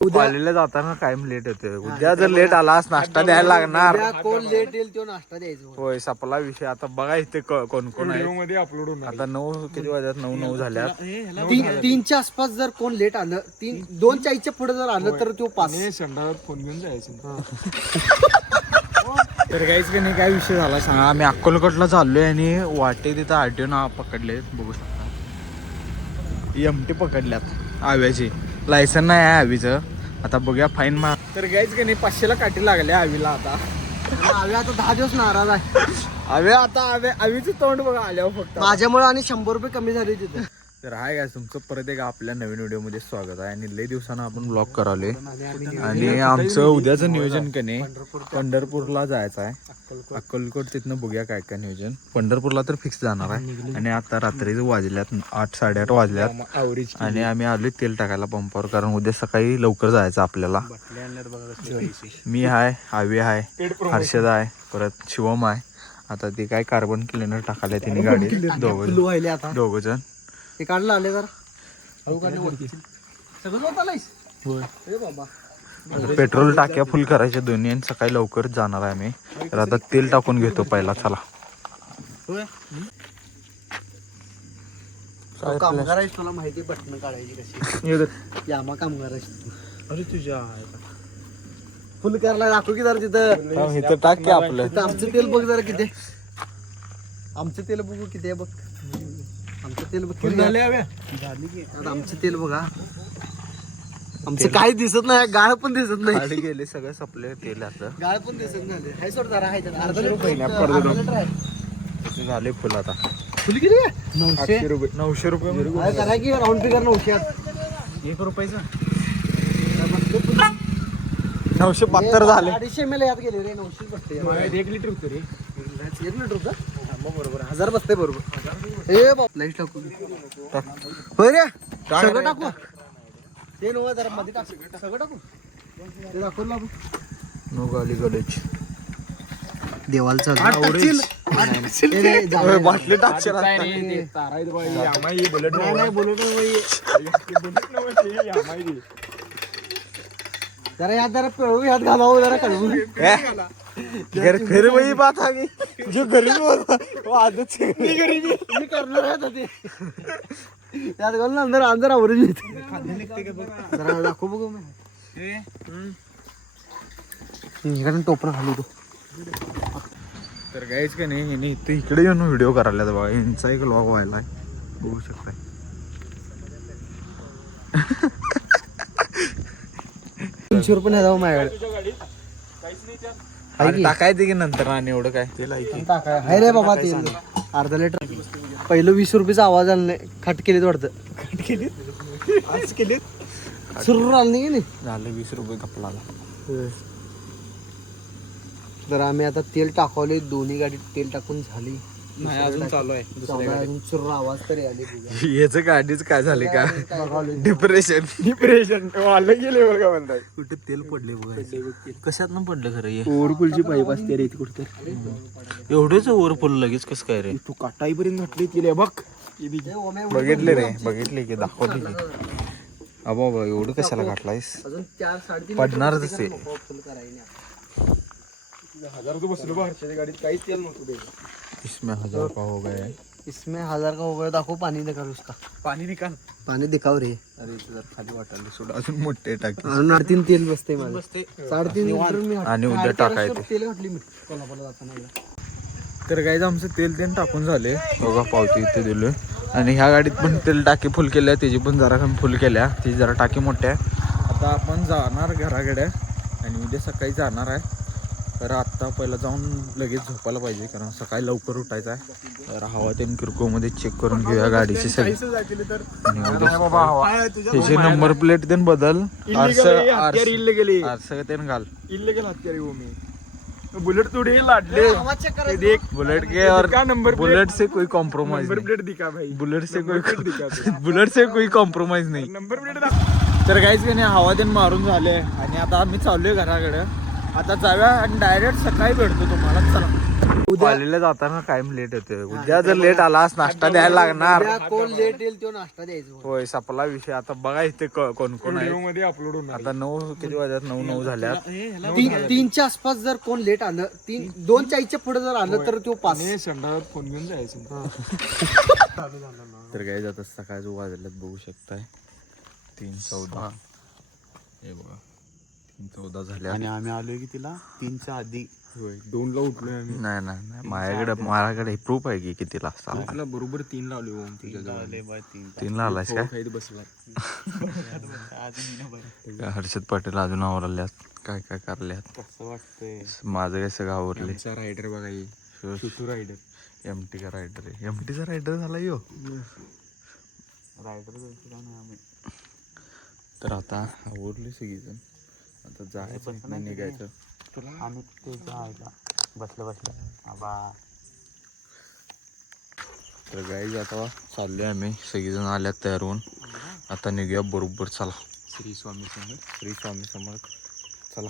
कॉलेजला जाताना कायम लेट होते. उद्या जर लेट आलास नाश्ता द्यायला लागणार. कोण लेट येईल तो नाश्ता द्यायचा. होय सपला विषय. आता बघा इथे कोण कोण आहे. मध्ये अपलोड होणार. आता 9 किती वाजत 9 झाल्यात. 3च्या आसपास जर कोण लेट आलं 2च्या इच्छा पुढे जर आलं तर तो 5 शंभरावर फोन घेऊन जायचं. तर काहीच का नाही काय विषय झाला सांगा. आम्ही अक्कलकोटला चाललोय आणि वाटे तिथं आरटीओ नाव पकडले बघू शकता. एमटी पकडल्यात आव्याची. लायसन नाही आहे आवीचं. आता बघूया फाईन मार. तर काहीच का नाही 500ला काठी लागल्या आवीला. आता आता 10 दिवस नाराज आहे. आवीचं तोंड बघा आल्यावर फक्त माझ्यामुळे आणि 100 रुपये कमी झाले तिथे. तर हाय काय तुमचं परत एक आपल्या नवीन व्हिडिओ मध्ये स्वागत आहे. आणि लय दिवसानं आपण ब्लॉग करावले. आणि आमचं उद्याचं नियोजन का नाही पंढरपूरला जायचं आहे. अक्कलकोट तिथनं बघूया काय काय नियोजन. पंढरपूरला तर फिक्स जाणार आहे. आणि आता रात्रीच वाजल्यात 8 साडेआठ वाजल्यात. आणि आम्ही आलोय तेल टाकायला पंपावर. कारण उद्या सकाळी लवकर जायचं आपल्याला. मी आहे, आवी आहे, हर्षद आहे, परत शिवम आहे. आता ते काय कार्बन क्लिनर टाकायला तिने गाडी दोघ जण. ते काढलं आले जरा सगळं बाबा. पेट्रोल टाक्या फुल करायच्या दोन्ही. आणि सकाळी लवकर जाणार आहे आम्ही. तर आता तेल टाकून घेतो पहिला. चला कामगार आहेस तुला माहिती बटन काढायची कशी. यामा कामगार आहेस. अरे तुझ्या फुल करायला दाखव की जरा तिथं. इथं टाक की आपलं. आमचं तेल बघ जरा किती. आमचं तेल बघू किती आहे बघ. आमचं तेल बघ आमचं तेल बघा. आमचं काही दिसत नाही. गाळ पण दिसत नाही. गाडी गेले सगळं सपले तेल. आता गाळ पण दिसत नाही. हाय सोड जरा हाय त्यात. झाले फुल. आता फुल किती आहे? 900 रुपये करा की राऊंड फिगर 900. 1 रुपयाचा 972 झाले. 250 ml यात गेले रे. 900 बसते. 1 लिटर होतं रे. 1 लिटर होतं. बरोबर 1000 बसते बरोबर. ए बाप लाईट टाकू. होय रे सगळं टाकू. ते नव्हा जरा मध्ये टाक. सगळं टाकू. ते दाखवलं आपण. नो गाली गलेज देवाल चाल बाटली टाकशील. जरा यात जरा पिळू यात घालावं जरा कळवून. फिर वही बात आ गई जो गरीब होता वो आदत से मी करणार आहे आता ते. त्यात घालून अंदर अंदर आवरून जरा दाखव बघू. मी इकडे टोपण घालू तो. तर गायच का नाही इकडे येऊन व्हिडिओ करायला बघा. यांचा एक व्लॉग व्हायला बघू शकताय. 300 रुपये नाही जाऊ माझ्याकडे. टाकायचं की नंतर. आणि एवढं काय तेल आहे हाय रे बाबा तेल अर्धा लिटर. पहिलं 20 रुपयाचा आवाज आला नाही. खट केलीत वाटतं. खट केलीत आज केलीत सुरू आलं नाही. झालं 20 रुपये कपलाला. तर आम्ही आता तेल टाकवले. दोन्ही गाडीत तेल टाकून झाली. नाही अजून चालू आहे. अजून सुरू आवाज तरी आली. याच गाडीच काय झाले का डिप्रेशन वाला गेले बघा म्हणताय. कुठे तेल पडले बघा. कशात पडलं खरं हे. ओव्हरपूलची पाईप असते रे कुठे. एवढेच ओव्हरफुल लगेच कसं काय रे. तू काटाईपर्यंत घातली तिला बघ. बघितले रे बघितले की दाखवले की. अबा एवढं कशाला घातलायस. अजून 4-3.5 पडणारच असे. 1000 रुपये बसलो बाहेरच्या गाडीत काहीच तेल नव्हतं. इसमें 1000 का हो गया. इसमें 1000 का होगा. दाखव पाणी निकाल उसका. पाणी निकाल. पाणी दिखाव रे. अरे जर खाली वाटायला सोड. अजून मोठे टाकी. 3.5 तेल बसते माझं. 3.5 लिटर मी आणि उद्या टाकायचं तेल घातली मी कोल्हापूरला जाताना. तर गाईज आमचं तेल टाकून झाले बघा. पावती इथे दिलोय. आणि ह्या गाडीत पण तेल टाकी फुल केल्या. त्याची पण जरा कमी फुल केल्या. ती जरा टाकी मोठ्या आहे. आता आपण जाणार घराकडे. आणि उद्या सकाळी जाणार आहे. तर आत्ता पहिला जाऊन लगेच झोपायला पाहिजे. कारण सकाळी लवकर उठायचं आहे. तर हवा ते किरकोळमध्ये चेक करून घेऊया गाडीची सगळी. त्याची नंबर प्लेट ते बदल. आरसं ते घाल. इल्लीगल हत्यारे वो मी. बुलेट थोड़ी लाडले. देख बुलेट के और नंबर बुलेट से कोई कॉम्प्रोमाइज नंबर प्लेट दिखा भाई. बुलेट से कोई कॉम्प्रोमाइज नाही. Number plate. तर काहीच की नाही हवा ते मारून झाले. आणि आता आम्ही चाललोय घराकडे. आता जाऊया आणि डायरेक्ट सकाळी भेटतो तुम्हाला. चला. कॉलेजला जाताना कायम लेट येते. उद्या जर लेट आलास नाश्ता द्यायला लागणार. उद्या कोण लेट येईल तो नाश्ता द्यायचा. होय सपला विषय. आता बघा इथे कोण कोण आहे. मध्ये अपलोड होणार. आता 9 किती वाजत 9 झाल्यात. 3च्या आसपास जर कोण लेट आलं 2च्या आईच्या पुढे जर आलं तर तो पास. संडासात फोन घेऊन जायचं. तर काय जात सकाळचं वाजल्यात बघू शकताय 3:14. हे बघा 3:14 झाल्या. आणि आम्ही आलोय की तिला 3च्या आधी. होय 2ला उठलोय आम्ही. नाही माझ्याकडे प्रूफ आहे की कितीला असता. तुला बरोबर 3ला आलोय ओम तुझ्या जवळ. 3ला आलायस काय. खाईत बसला. हर्षद पटेल अजून आवरल्यात. काय काय करल्यात. कसं वाटतंय. माझं काय सगळं आवरले. आमचा रायडर बघा ही. शुटू रायडर. एमटी का रायडर आहे. एमटीचा रायडर झाला यो. रायडर जायचं का नाही आम्ही. तर आता आवरली सगळीजण. आता जायचं इथनं निघायचं. आम्ही ते जायला बसलं आबा. तर गाईज आता चाललोय आम्ही सगळीजण आल्यात तयार होऊन. आता निघूया बरोबर. चला. श्री स्वामी समोर. श्री स्वामी समर्थ. चला.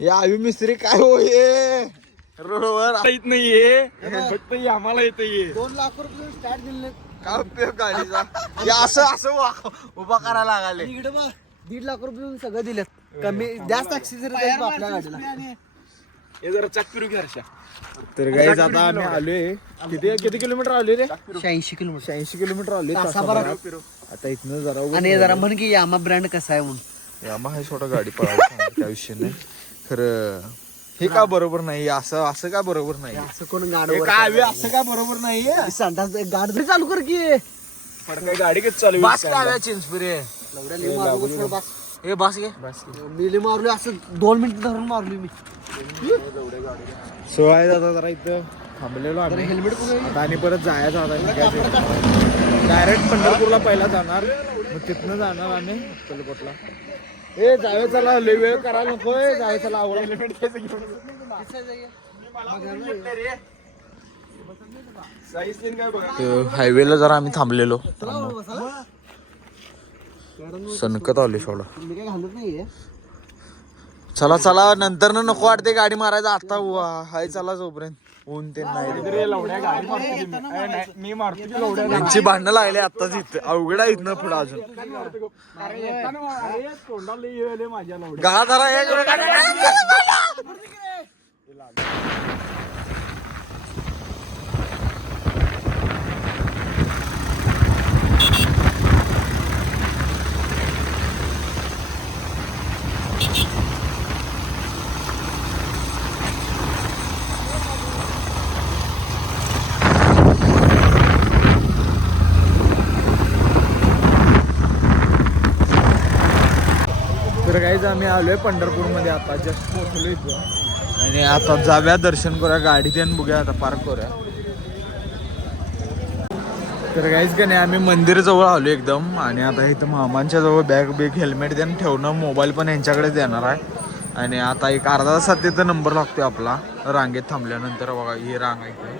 या आम्ही मिस्त्री काय होय रोडवर येत नाहीये फक्त हे आम्हाला येत ये. 2 लाख रुपये स्टार्ट दिले. काय उपयोग गाडीचा. हे असं उभा करायला लागाले. इकडे बघ 1.5 लाख रुपये सगळं दिलेत. कमी जास्त ऍक्सेसरीज आपल्या गाडीला. हे जरा चक फिरू घ्या हर्षा. तर गाईज आता आम्ही आलोय. किती किलोमीटर आलोय रे. 86 किलोमीटर. 86 किलोमीटर आलोय तासाभरात. आता इथनं जरा आणि जरा म्हण की यामा ब्रँड कसा आहे म्हणून. यामा आहे छोटा गाडी पळायला त्या विषय नाही. खरं हे का बरोबर नाही. असं का बरोबर नाही. असं कोण हे गाडीवर काय असं का बरोबर नाही. संडास गाडी चालू कर की. पण काय गाडी कधी चालू बास काय चिंचपुरे. एवढ्या लई मारलो बस बस. हे बास घे. मी लई मारलो असं 2 मिनिटं धरून मारलो मी. सो आहे आता जरा इथं थांबलेलो आम्ही. हेल्मेट आता आणि परत जायचं आता. डायरेक्ट पंढरपूरला पहिला जाणार. मग तिथनं जाणार आम्ही अक्कलकोटला. ए जावे चला लय वेळ करायला नकोय. जावे चला आवडा. हायवेला जरा आम्ही थांबलेलो. सनकत आले सोडा. मी काय घालत नाहीये. चला चला नंतर ना नको वाटते गाडी मारायचा. आता हाय चला जोपर्यंत ऊन ते नाही. मी मारतो की लवड्या. त्यांची भांडणं लागली आताच इथं. अवघड आहे इथनं पुढं अजून. तोंडाला माझ्या लवड्या. गळा धरा. तर काहीच आम्ही आलोय पंढरपूरमध्ये. आता जस्ट पोहोचलो इथं. आणि आता जाऊया दर्शन करूया. गाडी त्यानं बघूया आता पार्क करूया. तर काहीच का नाही आम्ही मंदिर जवळ आलो एकदम. आणि आता इथं मामांच्या जवळ बॅग हेल्मेट देणं ठेवणं. मोबाईल पण यांच्याकडेच देणार आहे. आणि आता एक अर्धा तासात तिथं नंबर लागतोय आपला. रांगेत थांबल्यानंतर बघा ही रांग आहे इथे.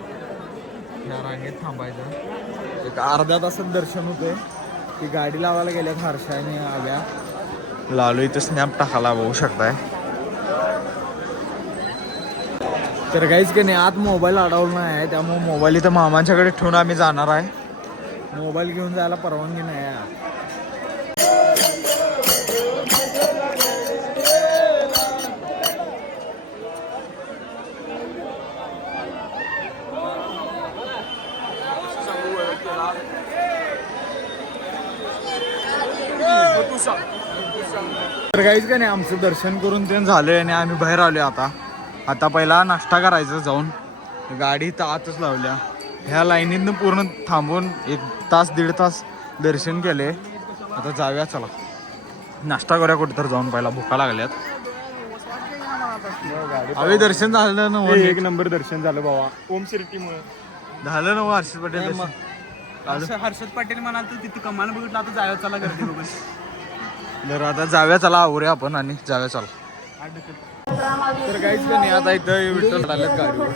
ह्या रांगेत थांबायचं. एक अर्ध्या तासात दर्शन होतंय. ती गाडी लावायला गेल्यात हर्षाने आव्या. लालू इथं स्नॅप टाकायला बघू शकताय. तर काहीच की नाही आत मोबाईल अडवला नाही आहे, त्यामुळे मोबाईल इथं मामांच्याकडे ठेवून आम्ही जाणार आहे. मोबाईल घेऊन जायला परवानगी नाही आहे आत. तर काहीच का नाही आमचं दर्शन करून ते झालंय आणि आम्ही बाहेर आलोय आता पहिला नाश्ता करायचं जाऊन. गाडी तर आतच लावल्या. ह्या लाईनीतनं पूर्ण थांबून 1 तास 1.5 तास दर्शन केले. आता जाऊया चला नाश्ता करूया कुठं तर जाऊन, पहिला भुका लागल्यात. आम्ही दर्शन झालं ना, एक नंबर दर्शन झालं बाबा ओम शिर्टीमुळे. झालं ना हर्षद पटेल दर्शन. हर्षद पाटील म्हणाल तर तिथे कमाल बघितलं, आता जायला चला गर्दी बघून. बरं आता जाऊया चला, आवरूया आपण आणि जाऊया चला. तर काहीच का नाही आता इथं विठ्ठल आल्यात गाडीवर.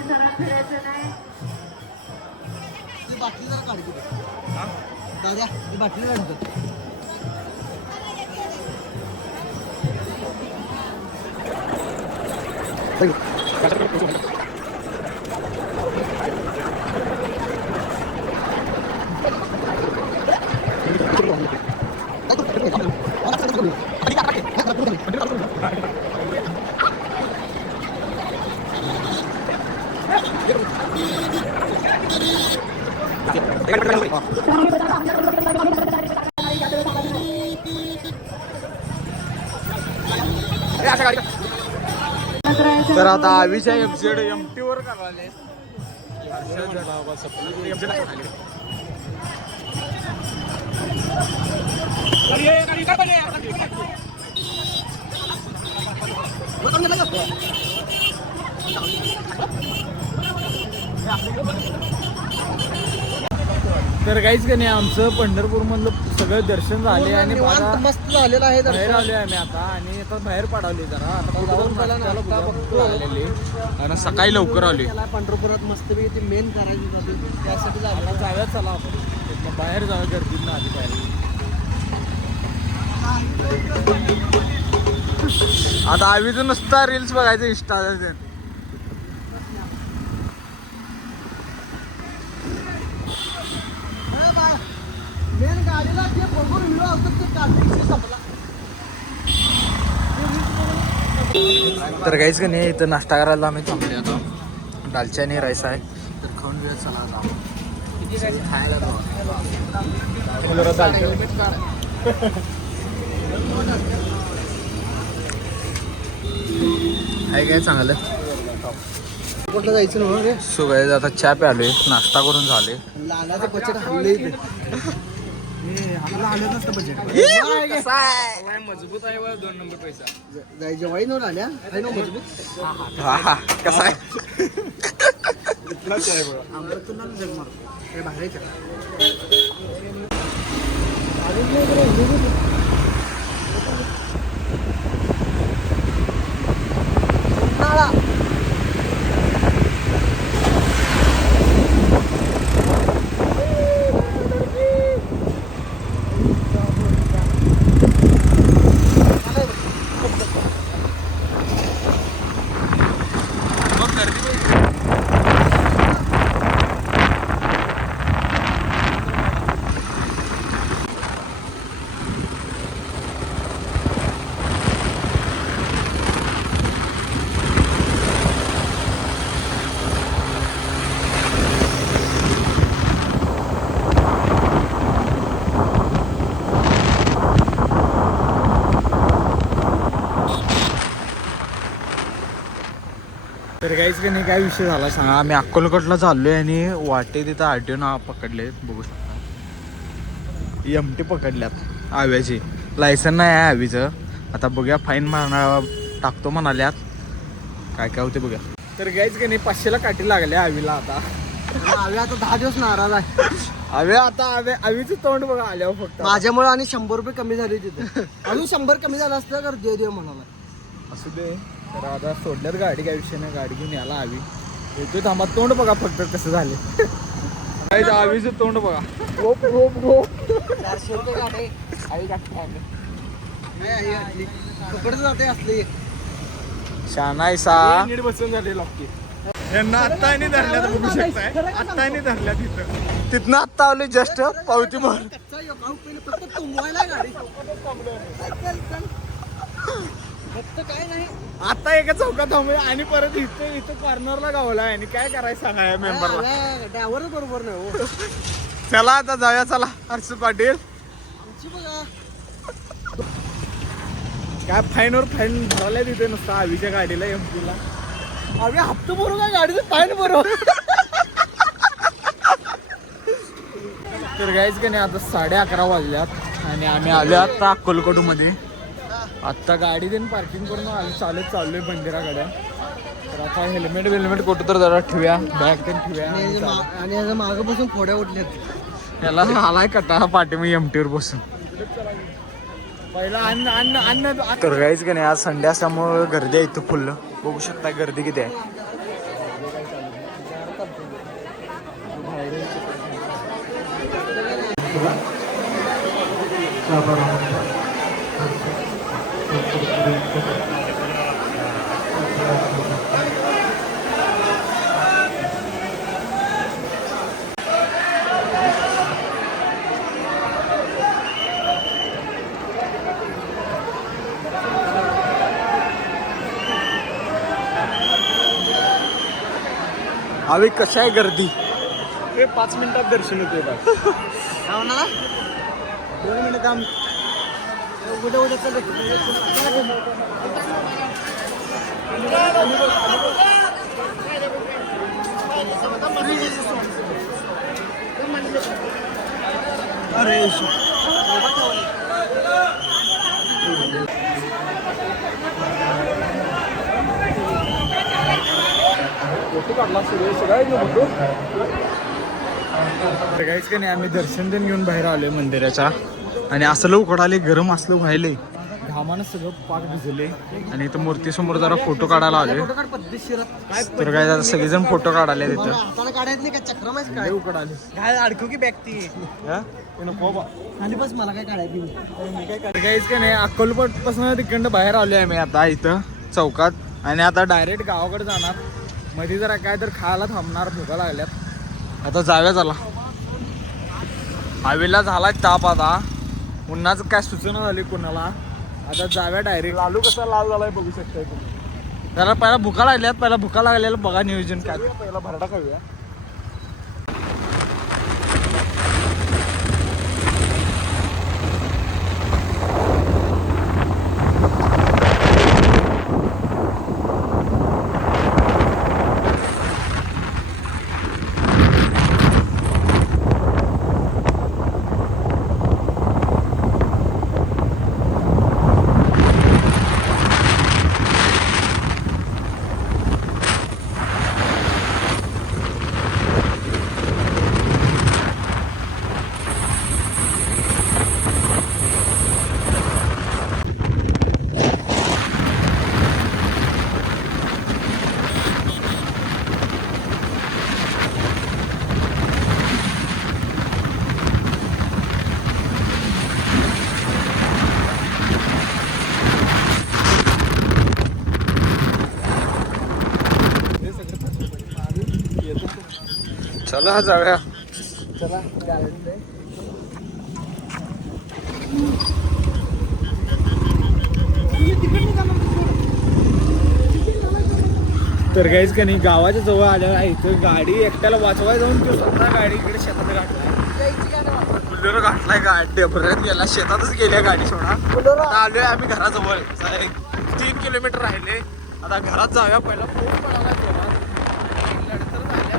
बाटली जरा काढतो दादा, ही बाटली काढतो. तर आता आवीच्या एफजेड एमटी वर करायला तर काहीच का नाही आमचं पंढरपूर मधलं सगळं दर्शन झाले आणि बघा मस्त झालेलं आहे बाहेर आलोय आम्ही आता आणि आता बाहेर पडालोय जरा. आता जाऊन नाश्त्याला बघूया आलेले आणि सकाळी लवकर आलोय. पंढरपुरात मस्तपैकी ते मेन करायची होती, त्यासाठी आता जाऊया चला आपण तिथनं बाहेर जाऊया गर्दीत ना आधी बाहेर. आता आम्ही नुसता रील्स बघायचं इंस्टा. मेन गाडीला जे बघून हिरो असतात ते काढण्याची संपला. तर काहीच का नाही इथं नाश्ता करायला आम्ही थांबले आता. दालच्यानी राईस आहे तर खाऊन वेळ चला आता. खायला आहे काय चांगलं. कुठलं जायचं ना रे, सो गाईज आता चहा प्यालोय, नाश्ता करून झाले. लालाचं बजेट हल्ले आम्हाला आलं नसतं बजेट. मजबूत आहे 2 नंबर पैसा. जायच्या वाई नव्हतं आल्या आहे ना मजबूत. हा कसा आहे आम्हाला तुला जग मारतो काय बाहेरच्या तर काहीच का नाही काय विषय झाला सांगा. आम्ही अक्कलकोटला चाललोय आणि वाटे तिथं आरटीओ नाव पकडले बघू शकता. एमटी पकडल्यात आव्याची, लायसन नाही आहे आवीचं. आता बघूया फाईन मारणार टाकतो म्हणाल्यात, काय काय होते बघूया. तर काहीच का नाही 500ला काठी लागल्या आवीला. आता आवे आता 10 दिवस नाराज आहे. आवीचं तोंड बघा आल्यावर फक्त. माझ्यामुळे आणि 100 रुपये कमी झाले तिथे. अजून 100 कमी झालं असतं तर दे म्हणाला. असू दे. तर आता सोडल्यात गाडी, काय विषय नाही. गाडी घेऊन याला आवी येतोय. थांबा तोंड बघा फक्त कसं झाले. आवीचं तोंड बघा. 400 रुपये गाडी आई फुकट जाते असले. शानायसा नीट बसून झाले लॉकी. यांना आत्ता आणि धरल्यात बघू शकताय. आत्ता आणि धरल्यात तिथं. तिथनं आत्ता आले जस्ट पावती मार. काय नाही आता एका चौकात थांबूया आणि परत इथं कॉर्नरला गावलाय आणि काय करायचं सांगा या मेंबरला. ड्रायव्हर बरोबर नाही हो. चला आता जाऊया. चला हर्ष पाटील. आमची बघा काय फाईनवर फाईन भरायला तिथे नुसतं आवीच्या गाडीला एमपीला. आम्ही हप्ता भरू का गाडीचं फाईन भरू. तर गाईच का नाही आता 11:30 वाजल्यात आणि आम्ही आलो आता अक्कलकोटमध्ये. आत्ता गाडी देऊन पार्किंग करून आलो चाललोय मंदिराकडे. तर आता हेल्मेट कुठं तर जरा ठेवूया. बॅग पण ठेवूया आणि याच्या मागं बसून फोड्या उठल्यात. याला आलाय कटा पाठी मी एमटीवर बसून. पहिला अन्न तर गाईच का नाही आज संडे असल्यामुळे गर्दी आहे इथं फुल. बघू शकता गर्दी किती आहे. आम्ही कशा आहे गर्दी. 5 मिनिटात दर्शन होते बघ. काय म्हणा 2 मिनिट काम उद्या अरे काहीच का नाही आम्ही दर्शन देऊन घेऊन बाहेर आलोय मंदिराच्या. आणि असलं उकडाले गरम असलं व्हायले घामानं सगळं पाक भिजले. आणि इथं मूर्तीसमोर जरा फोटो काढायला आले. तर काय आता सगळेजण फोटो काढायला तिथं. हाताला काढायचं नाही का चक्र माहिती काय उकड आले काय अडकू की बॅग ती खाली बस. मला काय काढायची काहीच का नाही अक्कलकोट पासून तिकडं बाहेर आलोय आम्ही आता इथं चौकात. आणि आता डायरेक्ट गावाकडे जाणार. मध्ये जरा काय तर खायला थांबणार. भुका लागल्यात. आता जाव्या झाला हवेला झाला ताप. आता उन्हाचं काय सूचना झाली कोणाला. आता जाव्या डायरेक्ट. लालू कसा लाल झालाय बघू शकताय तुम्ही. त्याला पहिला भुका लागल्यात. पहिला भुका लागलेला बघा नियोजन काय. पहिला भरडा खाऊया. चला जाऊया. चला तर काहीच का नाही गावाच्या जवळ आलेला आहे. इथं गाडी एकट्याला वाचवाय जाऊन तो स्वतः गाडी इकडे शेतात घातलाय. बुलेरो घातलाय. गाडी भरत गेला शेतातच गेल्या गाडी सोडा. आता आलोय आम्ही घराजवळ. 3 किलोमीटर राहिले. आता घरात जाऊया. पहिला पाऊस पडायला जोरात. लढतर झाल्या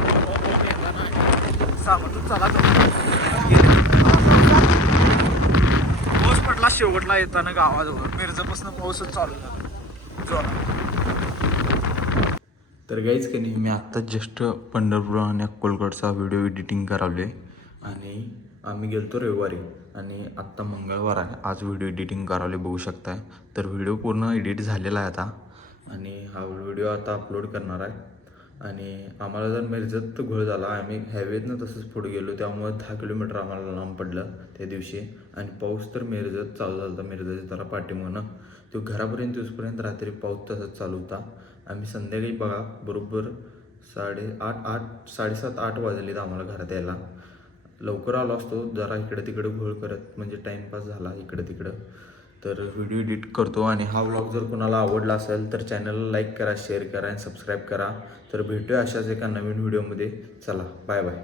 सावधून चला. पाऊस पडला शेवटला येताना गावाजवळ. मिरजपासून पाऊसच चालू झाला जोरात. तर गाईच का नाही मी आत्ता जस्ट पंढरपूर आणि अक्कलकोटचा व्हिडिओ एडिटिंग करावले. आणि आम्ही गेलतो रविवारी आणि आत्ता मंगळवार आहे. आज व्हिडिओ एडिटिंग करावले बघू शकताय. तर व्हिडिओ पूर्ण एडिट झालेला आहे आता. आणि हा व्हिडिओ आता अपलोड करणार आहे. आणि आम्हाला जर मिरजत घोळ झाला. आम्ही हायवेतनं तसंच पुढे गेलो त्यामुळे 10 किलोमीटर आम्हाला लांब पडलं त्या दिवशी. आणि पाऊस तर मिरजत चालू झाला होता. मिरजाच्या जरा पाठीमागनं तो घरापर्यंत येऊसपर्यंत रात्री पाऊस तसाच चालू होता. आम्ही संध्याकाळी बघा बरोबर साडेसात 8 वाजलेत आम्हाला घरात यायला. लवकर आलो असतो, जरा इकडे तिकडे घोळ करत, म्हणजे टाईमपास झाला इकडं तिकडं. तर व्हिडिओ एडिट करतो. आणि हा व्लॉग जर कोणाला आवडला असेल तर चॅनलला लाईक करा, शेअर करा आणि सबस्क्राईब करा. तर भेटूया अशाच एका नवीन व्हिडिओमध्ये. चला, बाय बाय.